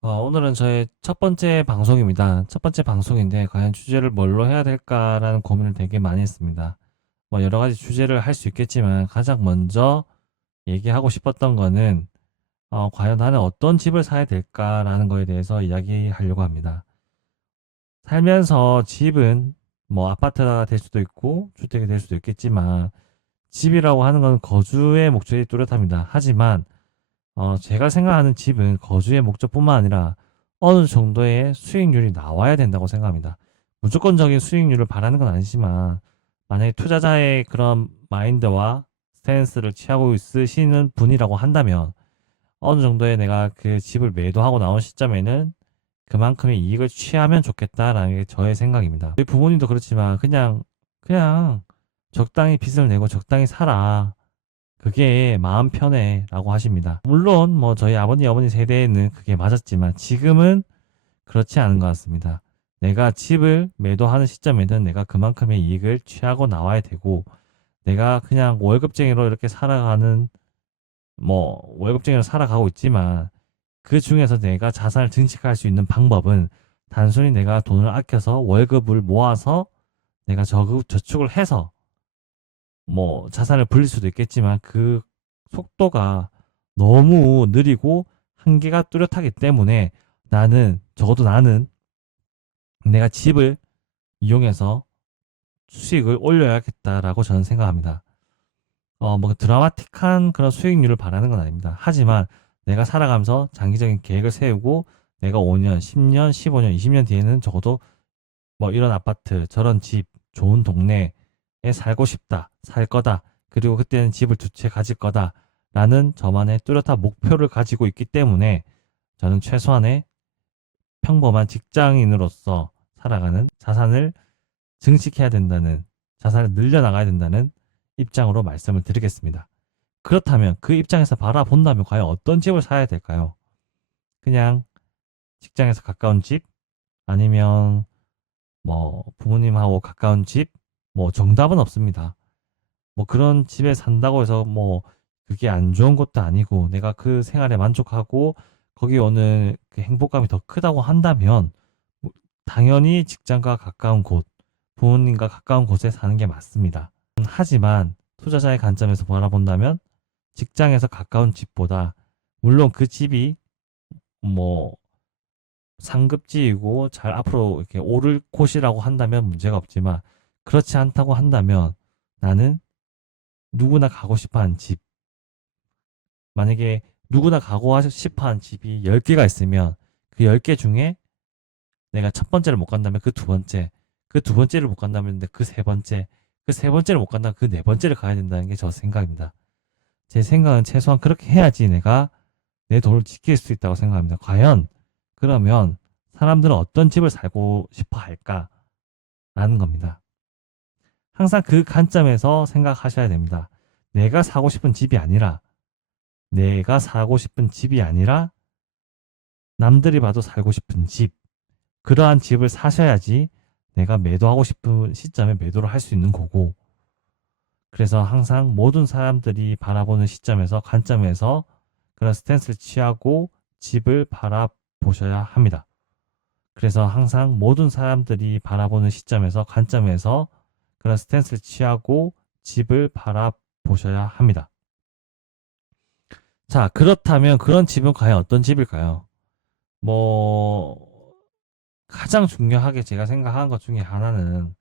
오늘은 저의 첫 번째 방송입니다. 첫 번째 방송인데 과연 주제를 뭘로 해야 될까라는 고민을 되게 많이 했습니다. 뭐 여러 가지 주제를 할 수 있겠지만 가장 먼저 얘기하고 싶었던 거는 과연 나는 어떤 집을 사야 될까라는 거에 대해서 이야기하려고 합니다. 살면서 집은 뭐 아파트가 될 수도 있고 주택이 될 수도 있겠지만 집이라고 하는 건 거주의 목적이 뚜렷합니다. 하지만 제가 생각하는 집은 거주의 목적뿐만 아니라 어느 정도의 수익률이 나와야 된다고 생각합니다. 무조건적인 수익률을 바라는 건 아니지만, 만약에 투자자의 그런 마인드와 스탠스를 취하고 있으시는 분이라고 한다면, 어느 정도의 내가 그 집을 매도하고 나온 시점에는 그만큼의 이익을 취하면 좋겠다라는 게 저의 생각입니다. 저희 부모님도 그렇지만, 그냥 적당히 빚을 내고 적당히 살아. 그게 마음 편해 라고 하십니다. 물론 뭐 저희 아버님 어머니 세대에는 그게 맞았지만 지금은 그렇지 않은 것 같습니다. 내가 집을 매도하는 시점에는 내가 그만큼의 이익을 취하고 나와야 되고, 내가 그냥 월급쟁이로 이렇게 살아가는, 뭐 월급쟁이로 살아가고 있지만 그 중에서 내가 자산을 증식할 수 있는 방법은 단순히 내가 돈을 아껴서 월급을 모아서 내가 저축을 해서 뭐 자산을 불릴 수도 있겠지만, 그 속도가 너무 느리고 한계가 뚜렷하기 때문에 적어도 나는 내가 집을 이용해서 수익을 올려야겠다라고 저는 생각합니다. 뭐 드라마틱한 그런 수익률을 바라는 건 아닙니다. 하지만 내가 살아가면서 장기적인 계획을 세우고 내가 5년, 10년, 15년, 20년 뒤에는 적어도 뭐 이런 아파트, 저런 집, 좋은 동네에 살고 싶다, 살 거다, 그리고 그때는 집을 두 채 가질 거다, 라는 저만의 뚜렷한 목표를 가지고 있기 때문에 저는 최소한의 평범한 직장인으로서 살아가는 자산을 증식해야 된다는, 자산을 늘려나가야 된다는 입장으로 말씀을 드리겠습니다. 그렇다면 그 입장에서 바라본다면 과연 어떤 집을 사야 될까요? 그냥 직장에서 가까운 집? 아니면 뭐 부모님하고 가까운 집? 뭐 정답은 없습니다. 뭐 그런 집에 산다고 해서 뭐 그게 안 좋은 것도 아니고, 내가 그 생활에 만족하고 거기 오는 그 행복감이 더 크다고 한다면 뭐 당연히 직장과 가까운 곳, 부모님과 가까운 곳에 사는 게 맞습니다. 하지만 투자자의 관점에서 바라본다면 직장에서 가까운 집보다, 물론 그 집이 뭐 상급지이고 잘 앞으로 이렇게 오를 곳이라고 한다면 문제가 없지만, 그렇지 않다고 한다면 나는 누구나 가고 싶어 하는 집, 만약에 누구나 가고 싶어 하는 집이 10개가 있으면 그 10개 중에 내가 첫 번째를 못 간다면 그 두 번째, 그 두 번째를 못 간다면 그 세 번째, 그 세 번째를 못 간다면 그 네 번째를 가야 된다는 게 저 생각입니다. 제 생각은 최소한 그렇게 해야지 내가 내 돈을 지킬 수 있다고 생각합니다. 과연 그러면 사람들은 어떤 집을 살고 싶어 할까라는 겁니다. 항상 그 관점에서 생각하셔야 됩니다. 내가 사고 싶은 집이 아니라, 내가 사고 싶은 집이 아니라 남들이 봐도 살고 싶은 집, 그러한 집을 사셔야지 내가 매도하고 싶은 시점에 매도를 할 수 있는 거고, 그래서 항상 모든 사람들이 바라보는 시점에서, 관점에서 그런 스탠스를 취하고 집을 바라보셔야 합니다. 그래서 항상 모든 사람들이 바라보는 시점에서, 관점에서 그런 스탠스를 취하고 집을 바라보셔야 합니다. 자, 그렇다면 그런 집은 과연 어떤 집일까요? 뭐, 가장 중요하게 제가 생각하는 것 중에 하나는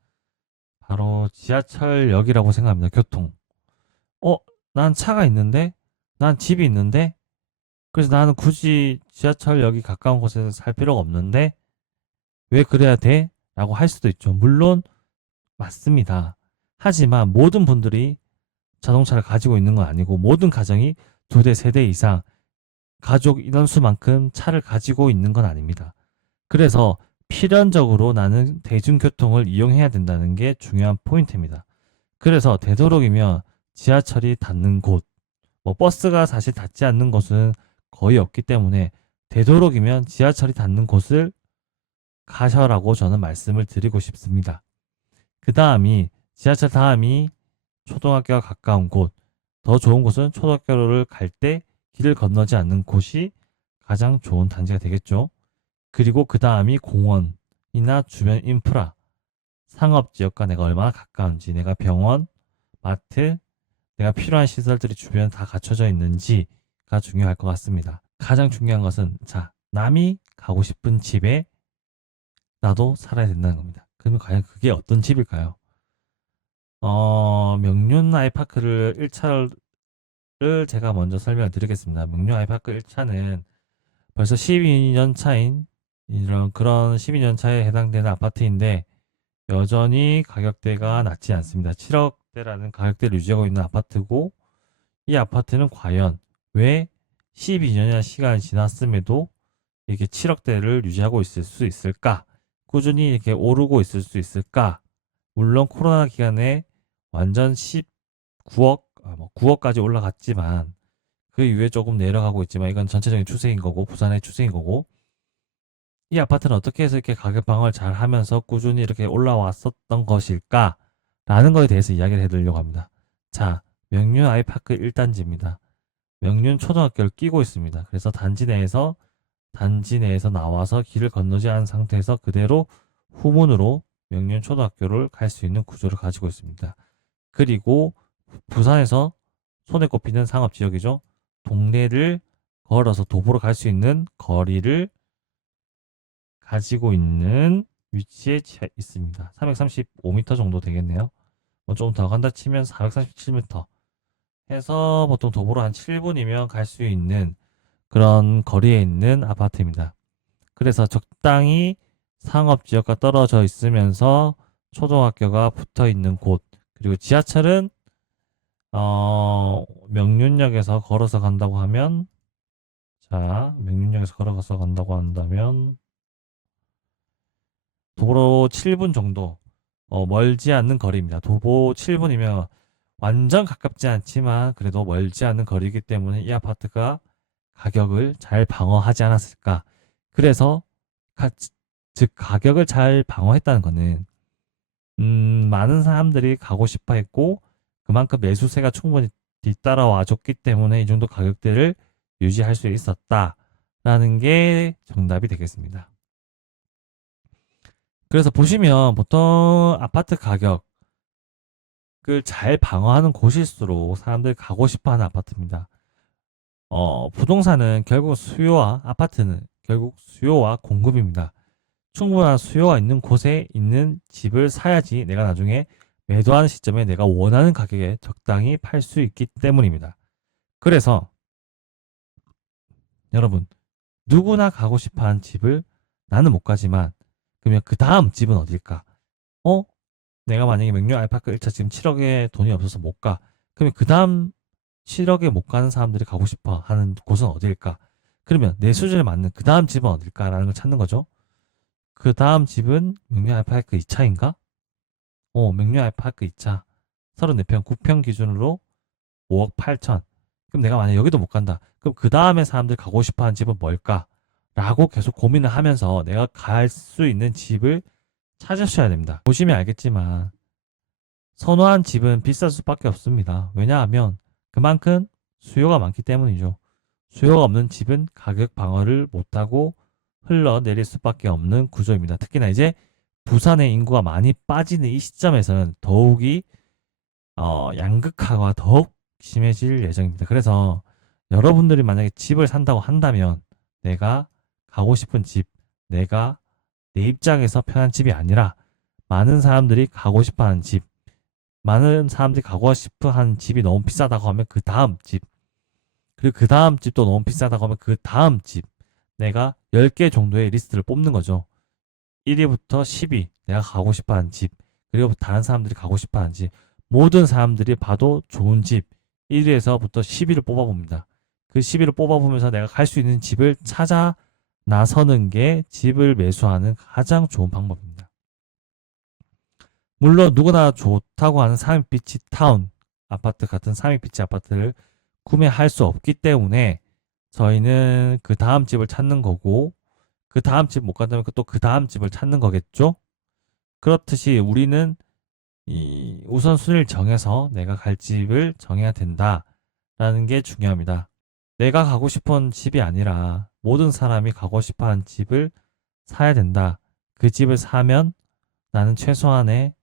바로 지하철역이라고 생각합니다. 교통. 어, 난 차가 있는데? 난 집이 있는데? 그래서 나는 굳이 지하철역이 가까운 곳에서 살 필요가 없는데? 왜 그래야 돼? 라고 할 수도 있죠. 물론, 맞습니다. 하지만 모든 분들이 자동차를 가지고 있는 건 아니고, 모든 가정이 두 대, 세 대 이상 가족 인원수만큼 차를 가지고 있는 건 아닙니다. 그래서 필연적으로 나는 대중교통을 이용해야 된다는 게 중요한 포인트입니다. 그래서 되도록이면 지하철이 닿는 곳, 뭐 버스가 사실 닿지 않는 곳은 거의 없기 때문에 되도록이면 지하철이 닿는 곳을 가셔라고 저는 말씀을 드리고 싶습니다. 그 다음이, 지하철 다음이 초등학교가 가까운 곳, 더 좋은 곳은 초등학교를 갈 때 길을 건너지 않는 곳이 가장 좋은 단지가 되겠죠. 그리고 그 다음이 공원이나 주변 인프라, 상업지역과 내가 얼마나 가까운지, 내가 병원, 마트, 내가 필요한 시설들이 주변에 다 갖춰져 있는지가 중요할 것 같습니다. 가장 중요한 것은, 자, 남이 가고 싶은 집에 나도 살아야 된다는 겁니다. 그러면 과연 그게 어떤 집일까요? 명륜 아이파크를 1차를 제가 먼저 설명을 드리겠습니다. 명륜 아이파크 1차는 벌써 12년 차인 이런 그런 12년 차에 해당되는 아파트인데 여전히 가격대가 낮지 않습니다. 7억대라는 가격대를 유지하고 있는 아파트고 이 아파트는 과연 왜 12년이나 시간이 지났음에도 이렇게 7억대를 유지하고 있을 수 있을까? 꾸준히 이렇게 오르고 있을 수 있을까? 물론 코로나 기간에 완전 19억, 9억까지 올라갔지만 그 이후에 조금 내려가고 있지만 이건 전체적인 추세인 거고 부산의 추세인 거고 이 아파트는 어떻게 해서 이렇게 가격 방어를 잘 하면서 꾸준히 이렇게 올라왔었던 것일까? 라는 거에 대해서 이야기를 해드리려고 합니다. 자, 명륜 아이파크 1단지입니다. 명륜 초등학교를 끼고 있습니다. 그래서 단지 내에서 나와서 길을 건너지 않은 상태에서 그대로 후문으로 명륜 초등학교를 갈 수 있는 구조를 가지고 있습니다. 그리고 부산에서 손에 꼽히는 상업지역이죠. 동네를 걸어서 도보로 갈 수 있는 거리를 가지고 있는 위치에 있습니다. 335m 정도 되겠네요. 뭐 좀 더 간다 치면 437m 해서 보통 도보로 한 7분이면 갈 수 있는 그런 거리에 있는 아파트입니다. 그래서 적당히 상업지역과 떨어져 있으면서 초등학교가 붙어 있는 곳, 그리고 지하철은 명륜역에서 걸어서 간다고 하면, 자, 명륜역에서 걸어서 간다고 한다면 도보로 7분 정도 멀지 않는 거리입니다. 도보 7분이면 완전 가깝지 않지만 그래도 멀지 않은 거리이기 때문에 이 아파트가 가격을 잘 방어하지 않았을까. 그래서 즉 가격을 잘 방어했다는 것은 많은 사람들이 가고 싶어 했고 그만큼 매수세가 충분히 뒤따라와 줬기 때문에 이 정도 가격대를 유지할 수 있었다라는 게 정답이 되겠습니다. 그래서 보시면 보통 아파트 가격을 잘 방어하는 곳일수록 사람들이 가고 싶어 하는 아파트입니다. 부동산은 결국 아파트는 결국 수요와 공급입니다. 충분한 수요가 있는 곳에 있는 집을 사야지 내가 나중에 매도하는 시점에 내가 원하는 가격에 적당히 팔 수 있기 때문입니다. 그래서 여러분, 누구나 가고 싶어 하는 집을 나는 못 가지만 그러면 그 다음 집은 어딜까? 내가 만약에 명륜 아이파크 1차 지금 7억에 돈이 없어서 못 가. 그러면 그 다음 7억에 못 가는 사람들이 가고 싶어 하는 곳은 어딜까? 그러면 내 수준에 맞는 그 다음 집은 어딜까라는 걸 찾는 거죠. 그 다음 집은 명륜 아이파크 2차인가? 명륜 아이파크 2차. 34평, 9평 기준으로 5억 8천. 그럼 내가 만약 여기도 못 간다. 그럼 그 다음에 사람들이 가고 싶어 하는 집은 뭘까? 라고 계속 고민을 하면서 내가 갈 수 있는 집을 찾으셔야 됩니다. 보시면 알겠지만 선호한 집은 비쌀 수밖에 없습니다. 왜냐하면 그만큼 수요가 많기 때문이죠. 수요가 없는 집은 가격 방어를 못하고 흘러내릴 수밖에 없는 구조입니다. 특히나 이제 부산의 인구가 많이 빠지는 이 시점에서는 더욱이 양극화가 더욱 심해질 예정입니다. 그래서 여러분들이 만약에 집을 산다고 한다면 내가 가고 싶은 집, 내가 내 입장에서 편한 집이 아니라 많은 사람들이 가고 싶어 하는 집, 많은 사람들이 가고 싶어 하는 집이 너무 비싸다고 하면 그 다음 집, 그리고 그 다음 집도 너무 비싸다고 하면 그 다음 집, 내가 10개 정도의 리스트를 뽑는 거죠. 1위부터 10위, 내가 가고 싶어 하는 집, 그리고 다른 사람들이 가고 싶어 하는 집, 모든 사람들이 봐도 좋은 집, 1위에서부터 10위를 뽑아봅니다. 그 10위를 뽑아보면서 내가 갈 수 있는 집을 찾아 나서는 게 집을 매수하는 가장 좋은 방법입니다. 물론 누구나 좋다고 하는 삼익비치 타운 아파트 같은 삼익비치 아파트를 구매할 수 없기 때문에 저희는 그 다음 집을 찾는 거고 그 다음 집 못 간다면 또 그 다음 집을 찾는 거겠죠? 그렇듯이 우리는 이 우선순위를 정해서 내가 갈 집을 정해야 된다라는 게 중요합니다. 내가 가고 싶은 집이 아니라 모든 사람이 가고 싶어 하는 집을 사야 된다. 그 집을 사면 나는 최소한의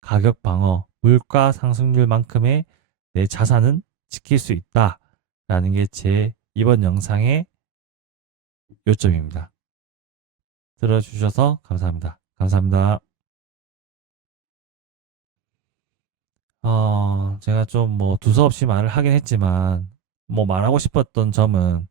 가격 방어, 물가 상승률만큼의 내 자산은 지킬 수 있다. 라는 게 제 이번 영상의 요점입니다. 들어주셔서 감사합니다. 감사합니다. 제가 좀 뭐 두서없이 말을 하긴 했지만, 뭐 말하고 싶었던 점은